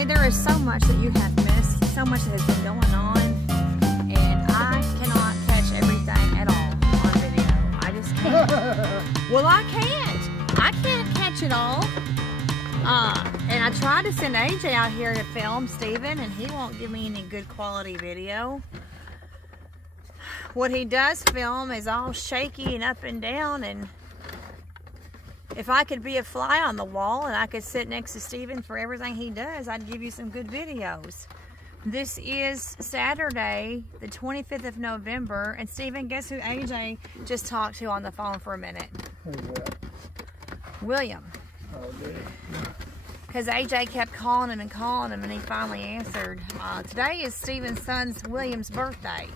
AJ, there is so much that you have missed, so much that has been going on, and I cannot catch everything at all on video. I just can't. Well, I can't catch it all. And I tried to send AJ out here to film Steven, and he won't give me any good quality video. What he does film is all shaky and up and down, and if I could be a fly on the wall and I could sit next to Steven for everything he does, I'd give you some good videos. This is Saturday, the 25th of November, and Steven, guess who AJ just talked to on the phone for a minute? Who's that? William. Oh, did he? Because AJ kept calling him, and he finally answered. Today is Steven's son's William's birthday.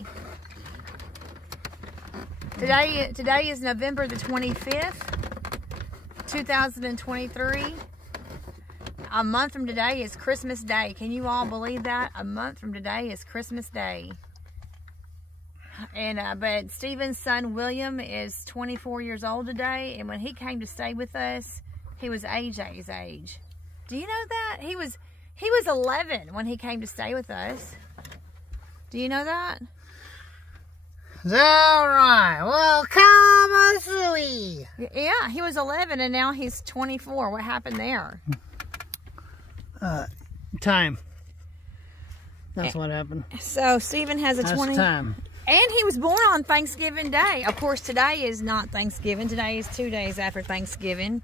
Today is November the 25th. 2023. A month from today is Christmas Day. Can you all believe that? A month from today is Christmas Day. And but Steven's son William is 24 years old today, and when he came to stay with us, he was AJ's age. Do you know that? He was 11 when he came to stay with us. Do you know that? Is that right? Well, come Suey. Yeah, he was 11 and now he's 24. What happened there? Time. That's what happened. So Steven has a That's 20. time. And he was born on Thanksgiving Day. Of course, today is not Thanksgiving. Today is 2 days after Thanksgiving.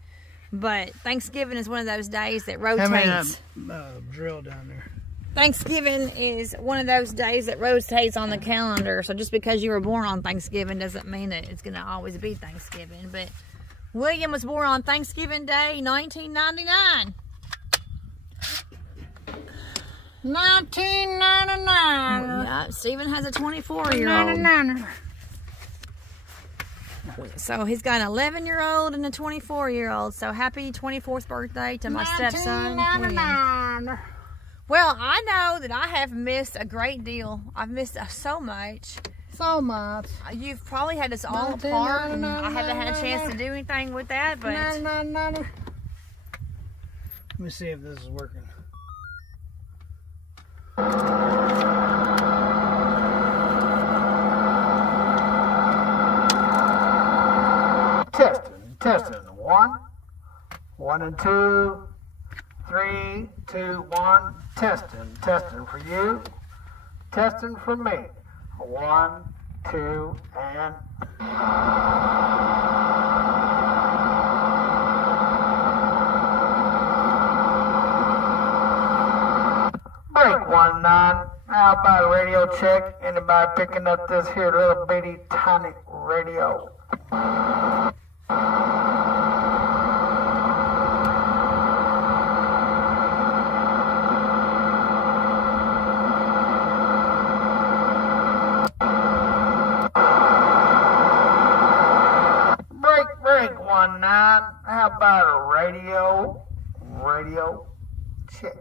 But Thanksgiving is one of those days that rotates. How many drill down there? Thanksgiving is one of those days that rotates on the calendar. So just because you were born on Thanksgiving doesn't mean that it's going to always be Thanksgiving. But William was born on Thanksgiving Day, 1999. 1999. Yeah, Steven has a 24-year-old. So he's got an 11-year-old and a 24-year-old. So happy 24th birthday to my stepson, William. Well, I know that I have missed a great deal. I've missed so much. So much. You've probably had us all apart, and I haven't had a chance to do anything with that, but... Let me see if this is working. Testing. 1 and 2, 3, 2, 1. Testing for you. Testing for me. 1, 2, and... Break 1-9. How about a radio check? Anybody picking up this here little bitty tiny radio? Break 1-9. How about a radio check?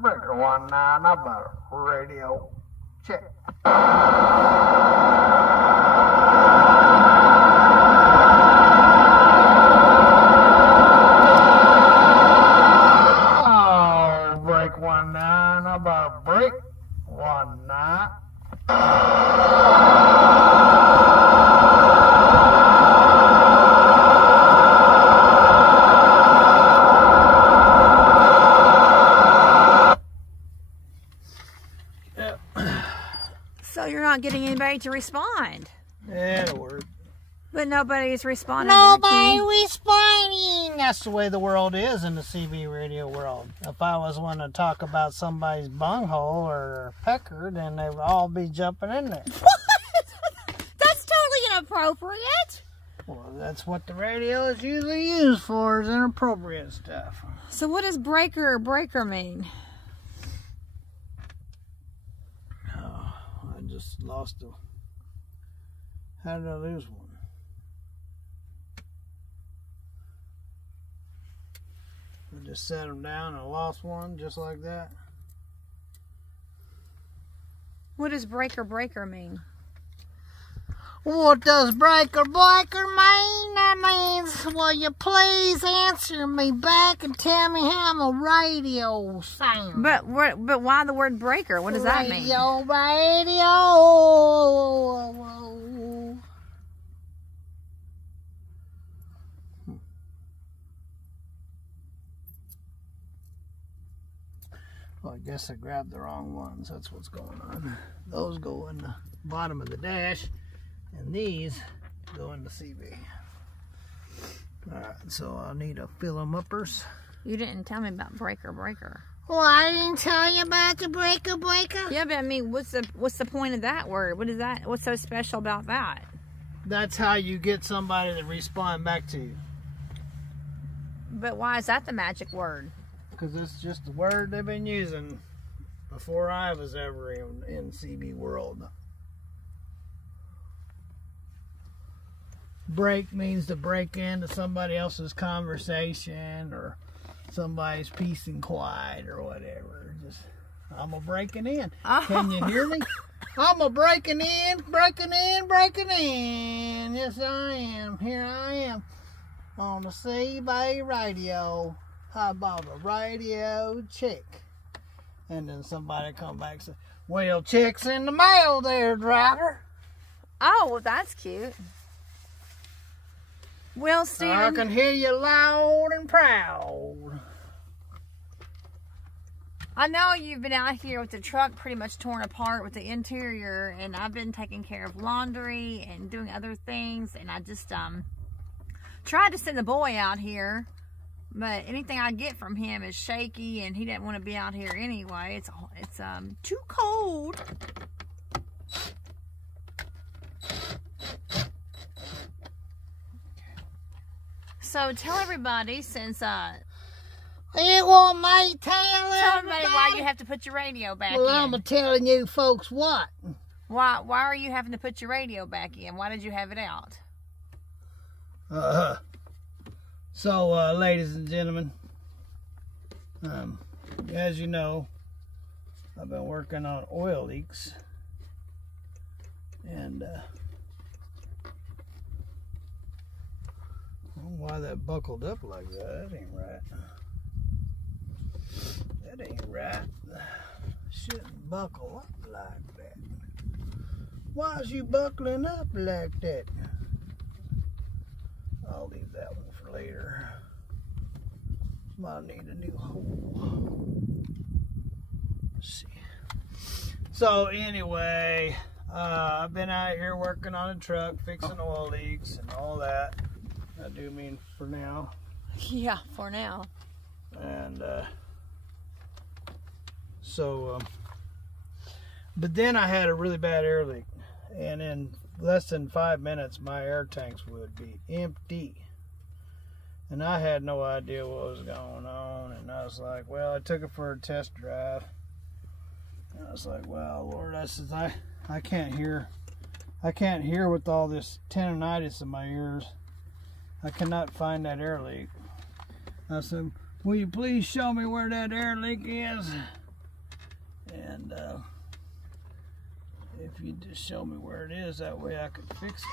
Breaker 1-9, how about a radio check? Oh, break 1-9, how about a break 1-9? So you're not getting anybody to respond. Yeah, it'll work. But nobody is responding. Nobody responding. That's the way the world is in the CB radio world. If I was wanting to talk about somebody's bunghole or pecker, then they would all be jumping in there. What? That's totally inappropriate. Well, that's what the radio is usually used for, is inappropriate stuff. So what does breaker or breaker mean? Oh, I just lost a... How did I lose one? I just set them down and lost one, just like that. What does breaker breaker mean? What does breaker breaker mean? That means, will you please answer me back and tell me how my radio sound? But why the word breaker? What does that mean? Radio. Well, I guess I grabbed the wrong ones. That's what's going on. Those go in the bottom of the dash, and these go in the CV. Alright, so I'll need to fill them uppers. You didn't tell me about breaker breaker. Well, I didn't tell you about the breaker breaker. Yeah, but I mean, what's the point of that word? What is that? What's so special about that? That's how you get somebody to respond back to you. But why is that the magic word? Because it's just the word they've been using before I was ever in CB world. Break means to break into somebody else's conversation or somebody's peace and quiet or whatever. Just, I'm a breaking in. Oh. Can you hear me? I'm a breaking in, breaking in, breaking in. Yes, I am. Here I am on the CB radio. I bought a radio check. And then somebody come back and say, well, check's in the mail there, driver. Oh, well, that's cute. Well, Stephen, I can hear you loud and proud. I know you've been out here with the truck pretty much torn apart with the interior, and I've been taking care of laundry and doing other things, and I just tried to send the boy out here, but anything I get from him is shaky, and he didn't want to be out here anyway. It's too cold. So tell everybody, since You want me to tell everybody why you have to put your radio back in. Well, I'm telling you folks what. Why are you having to put your radio back in? Why did you have it out? So, ladies and gentlemen, as you know, I've been working on oil leaks, and I don't know why that buckled up like that. That ain't right. That ain't right. Shouldn't buckle up like that. Why is you buckling up like that? I'll leave that one for later. Might need a new hole. Let's see. So anyway, I've been out here working on a truck, fixing oil leaks and all that. I do mean for now. Yeah, for now. And but then I had a really bad air leak, and in less than 5 minutes my air tanks would be empty, and I had no idea what was going on. And I was like, well, I took it for a test drive, and I was like, well, Lord, I said, I can't hear with all this tendonitis in my ears. I cannot find that air leak. I said, will you please show me where that air leak is? And if you just show me where it is, that way I could fix it.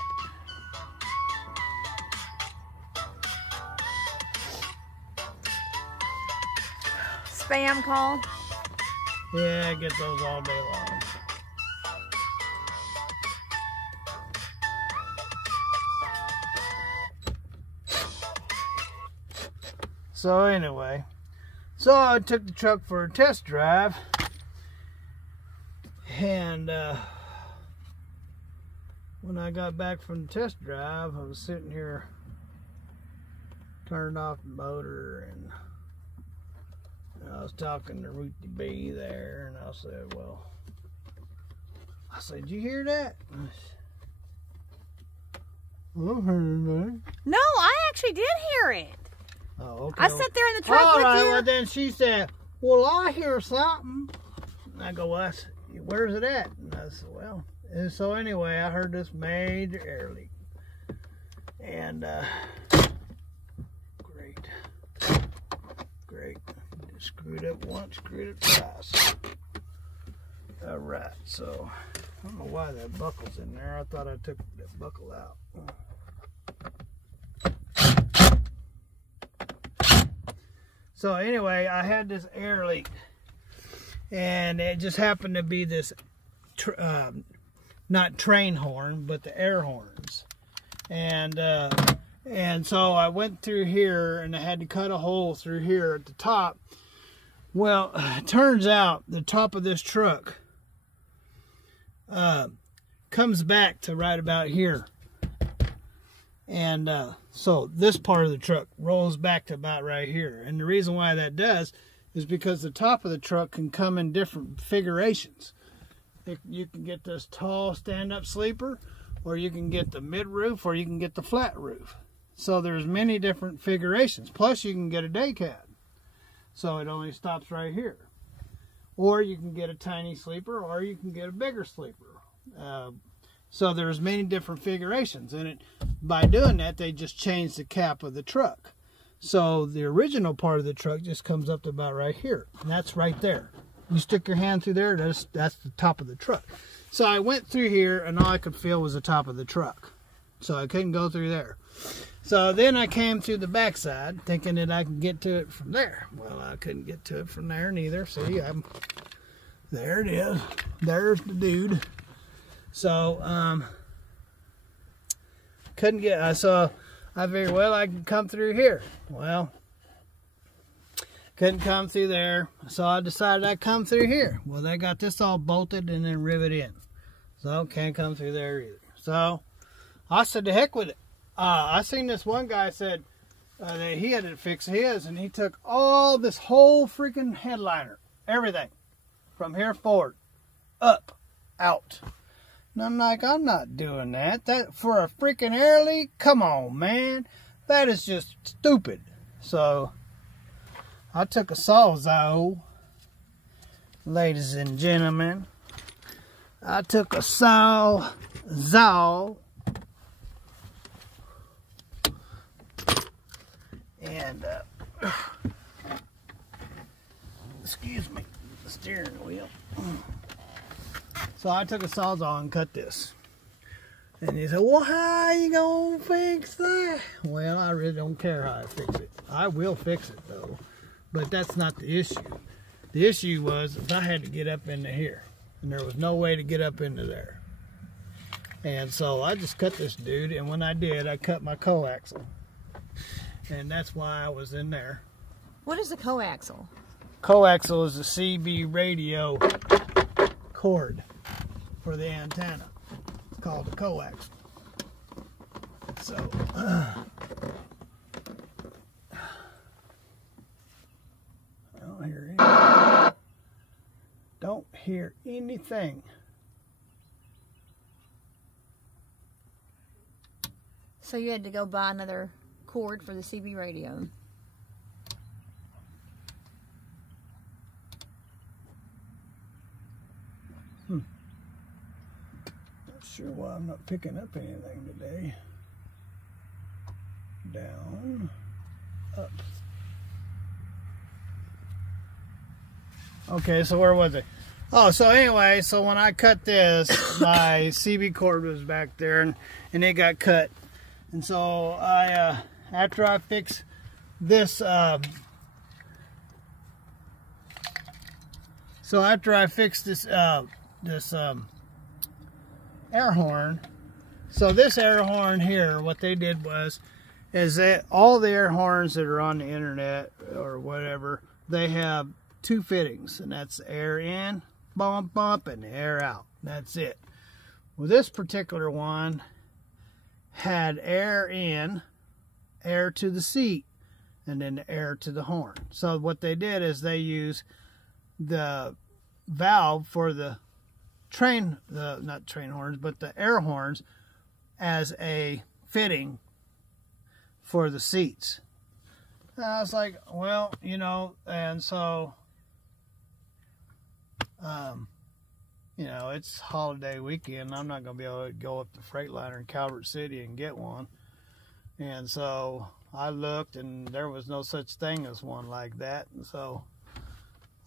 Spam call? Yeah, I get those all day long. So anyway, so I took the truck for a test drive, and when I got back from the test drive, I was sitting here, turned off the motor, and I was talking to Ruthie B there, and I said, well, did you hear that? I don't hear anything. No, I actually did hear it. Oh, okay. I sat there in the truck all with right, you. well then she said, well, I hear something. And I go, well, where's it at? And I said, well, and so anyway, I heard this major air leak. And, great. Just screwed up once, screwed it twice. All right, so I don't know why that buckle's in there. I thought I took that buckle out. So anyway, I had this air leak, and it just happened to be this, not train horn, but the air horns. And so I went through here, and I had to cut a hole through here at the top. Well, it turns out the top of this truck comes back to right about here. And so this part of the truck rolls back to about right here. And the reason why that does is because the top of the truck can come in different figurations. You can get this tall stand-up sleeper, or you can get the mid-roof, or you can get the flat roof. So there's many different figurations. Plus you can get a day cab. So it only stops right here. Or you can get a tiny sleeper, or you can get a bigger sleeper. So there's many different figurations, and by doing that, they just changed the cap of the truck. So the original part of the truck just comes up to about right here, and that's right there. You stick your hand through there, that's the top of the truck. So I went through here, and all I could feel was the top of the truck. So I couldn't go through there. So then I came through the backside, thinking that I could get to it from there. Well, I couldn't get to it from there neither. See, there it is. There's the dude. So, couldn't get, so I figured, well, I can come through here. Well, couldn't come through there. So I decided I'd come through here. Well, they got this all bolted and then riveted in. So can't come through there either. So I said, to heck with it. I seen this one guy said that he had to fix his, and he took all this whole freaking headliner, everything, from here forward, up, out. And I'm like, I'm not doing that. That for a freaking air leak? Come on, man. That is just stupid. So I took a sawzall, ladies and gentlemen. I took a sawzall and excuse me, the steering wheel. So I took a sawzall and cut this. And he said, well, how you gonna fix that? Well, I really don't care how I fix it. I will fix it though, but that's not the issue. The issue was I had to get up into here, and there was no way to get up into there. And so I just cut this dude, and when I did, I cut my coaxial. And that's why I was in there. What is a coaxial? Coaxial is a CB radio cord for the antenna. It's called a coaxial. So, I don't hear anything. So you had to go buy another cord for the CB radio. Not sure why I'm not picking up anything today. Down, up. Okay, so where was it? Oh, so anyway, so when I cut this, my CB cord was back there, and it got cut. And so I, after I fix this, air horn, so this air horn here, what they did is that all the air horns that are on the internet or whatever, they have two fittings, and that's air in, bump, bump, and air out. That's it. Well, this particular one had air in, air to the seat, and then air to the horn. So what they did is they used the valve for the not train horns, but the air horns as a fitting for the seats. And I was like, well, you know, and so, you know, it's holiday weekend. I'm not going to be able to go up to Freightliner in Calvert City and get one. And so I looked, and there was no such thing as one like that. And so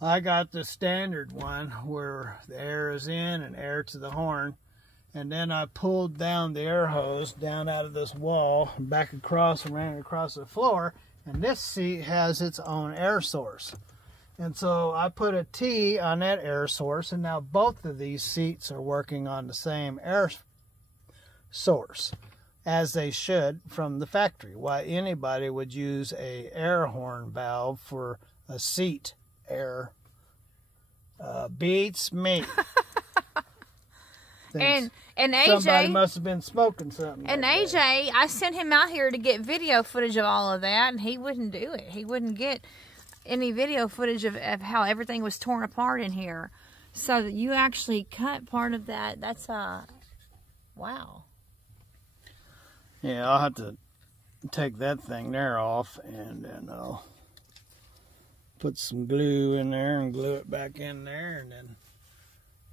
I got the standard one where the air is in and air to the horn. And then I pulled down the air hose down out of this wall, back across and ran it across the floor. And this seat has its own air source. And so I put a T on that air source, and now both of these seats are working on the same air source, as they should from the factory. Why anybody would use a air horn valve for a seat air beats me. And AJ, somebody must have been smoking something. And like AJ, that. I sent him out here to get video footage of all of that, and he wouldn't do it. He wouldn't get any video footage of how everything was torn apart in here. So you actually cut part of that. That's wow. Yeah, I'll have to take that thing there off, and then I'll put some glue in there and glue it back in there, and then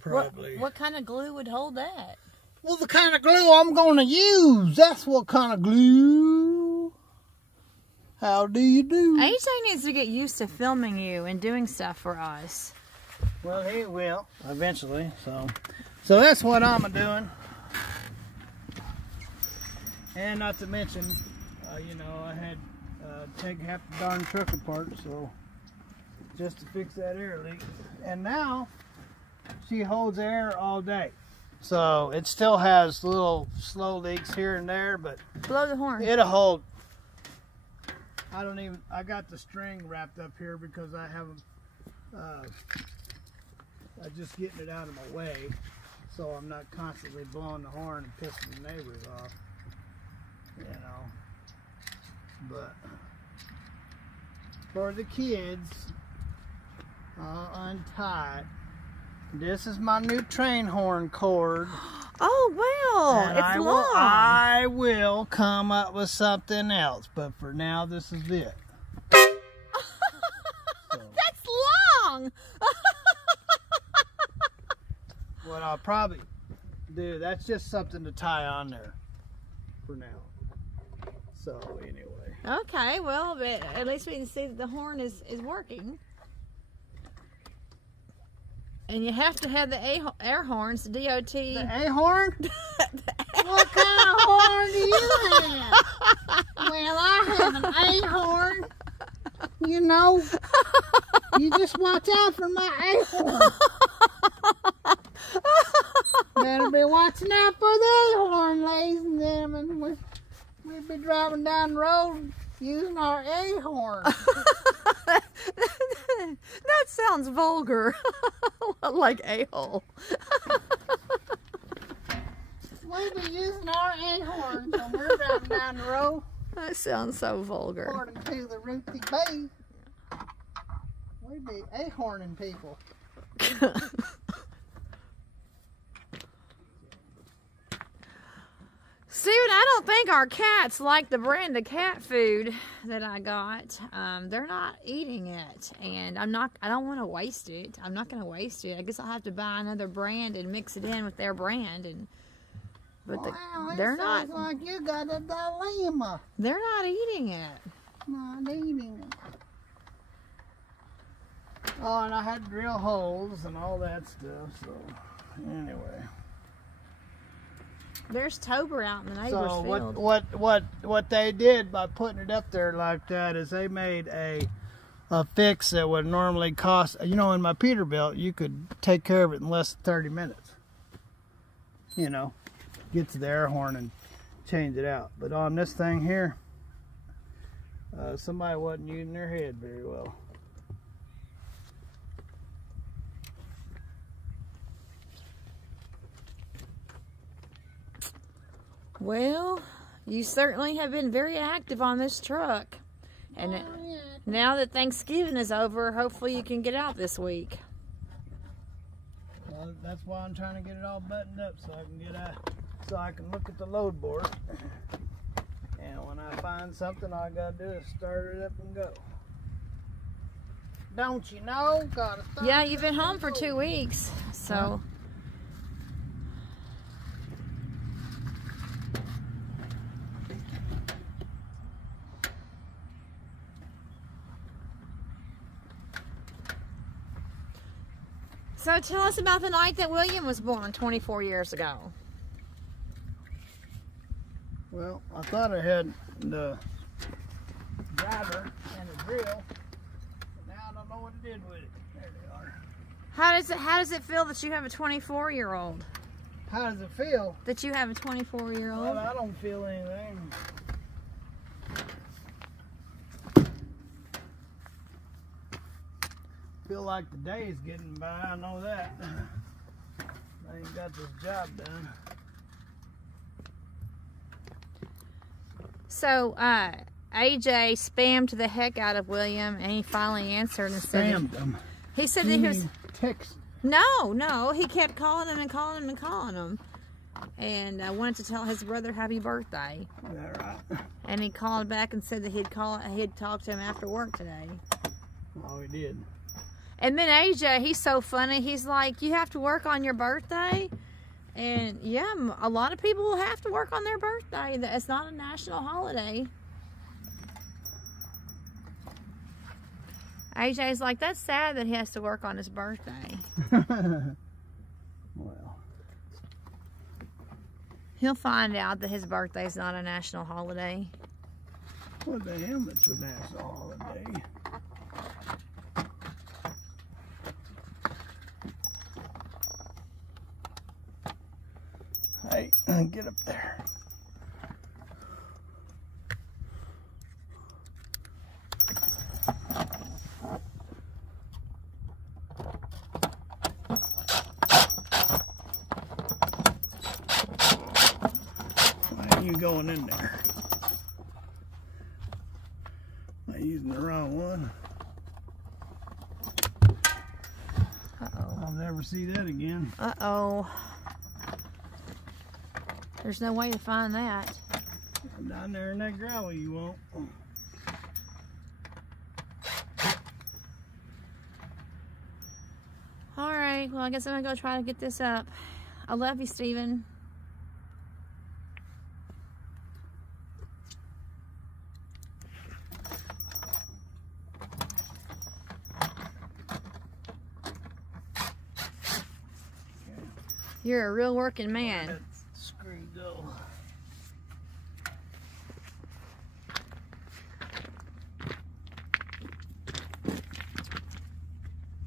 probably... What kind of glue would hold that? Well, the kind of glue I'm going to use. That's what kind of glue. How do you do? AJ needs to get used to filming you and doing stuff for us. Well, he will eventually. So that's what I'm doing. And not to mention, you know, I had take half the darn truck apart, so just to fix that air leak. And now she holds air all day. So it still has little slow leaks here and there, but blow the horn. It'll hold. I got the string wrapped up here because I haven't, I'm just getting it out of my way, so I'm not constantly blowing the horn and pissing the neighbors off, you know. But for the kids, untied. This is my new train horn cord. Oh, well, and it's long. I will come up with something else, but for now, this is it. That's long. What I'll probably do, that's just something to tie on there for now. So, anyway. Okay, well, but at least we can see that the horn is working. And you have to have the air horns, the DOT. The A-horn? What kind of horn do you have? Well, I have an A-horn. You know, you just watch out for my A-horn. Better be watching out for the A-horn, ladies and gentlemen. We'll be driving down the road using our A-horn. That sounds vulgar. Like a-hole. We'll be using our A-horns when we're driving down the road. That sounds so vulgar. According to the Ruthie Bay, we'd be A-horning people. Steven, I don't think our cats like the brand of cat food that I got. They're not eating it, and I don't want to waste it. I'm not going to waste it. I guess I'll have to buy another brand and mix it in with their brand. But they're not. Like you got a dilemma. They're not eating it. Not eating it. Oh, and I had to drill holes and all that stuff. So anyway. There's Tober out in the neighbor's field. What they did by putting it up there like that is they made a fix that would normally cost, you know, in my Peterbilt you could take care of it in less than 30 minutes. You know, get to the air horn and change it out. But on this thing here, somebody wasn't using their head very well. Well, you certainly have been very active on this truck. And now that Thanksgiving is over, hopefully you can get out this week. Well, that's why I'm trying to get it all buttoned up so I can get out, so I can look at the load board. And when I find something, all I gotta do is start it up and go. Don't you know? Gotta start. Yeah, you've been home for 2 weeks, so. So tell us about the night that William was born 24 years ago. Well, I thought I had the driver and the drill, but now I don't know what it did with it. There they are. How does it feel that you have a 24-year-old? How does it feel? That you have a 24-year-old? Well, I don't feel anything. Feel like the day is getting by, I know that. I ain't got this job done. So, AJ spammed the heck out of William, and he finally answered and said... Spammed him? He said that he was... Text. No, he kept calling him and calling him and calling him. And I wanted to tell his brother happy birthday. Is that right? And he called back and said that he'd talk to him after work today. Oh, he did. And then AJ, he's so funny. He's like, you have to work on your birthday? And yeah, a lot of people will have to work on their birthday. It's not a national holiday. AJ's like, that's sad that he has to work on his birthday. Well. He'll find out that his birthday's not a national holiday. What the hell? It's a national holiday. Hey, get up there. Why are you going in there? Am I using the wrong one? Uh-oh. I'll never see that again. Uh-oh. There's no way to find that. Down there in that gravel you won't. Alright, well I guess I'm gonna go try to get this up. I love you, Steven. You're a real working man. Screwed though.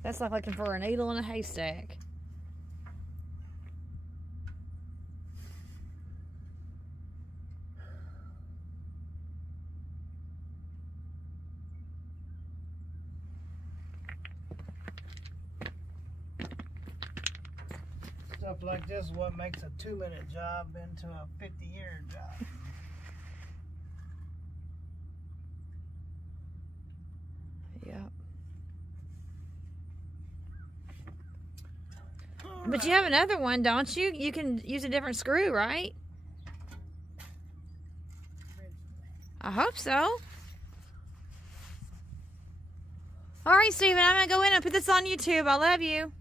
That's like looking for a needle in a haystack. Stuff like this is what makes a 2-minute job into a 50-year job. Yep. But you have another one, don't you? You can use a different screw, right? I hope so. All right, Steven, I'm going to go in and put this on YouTube. I love you.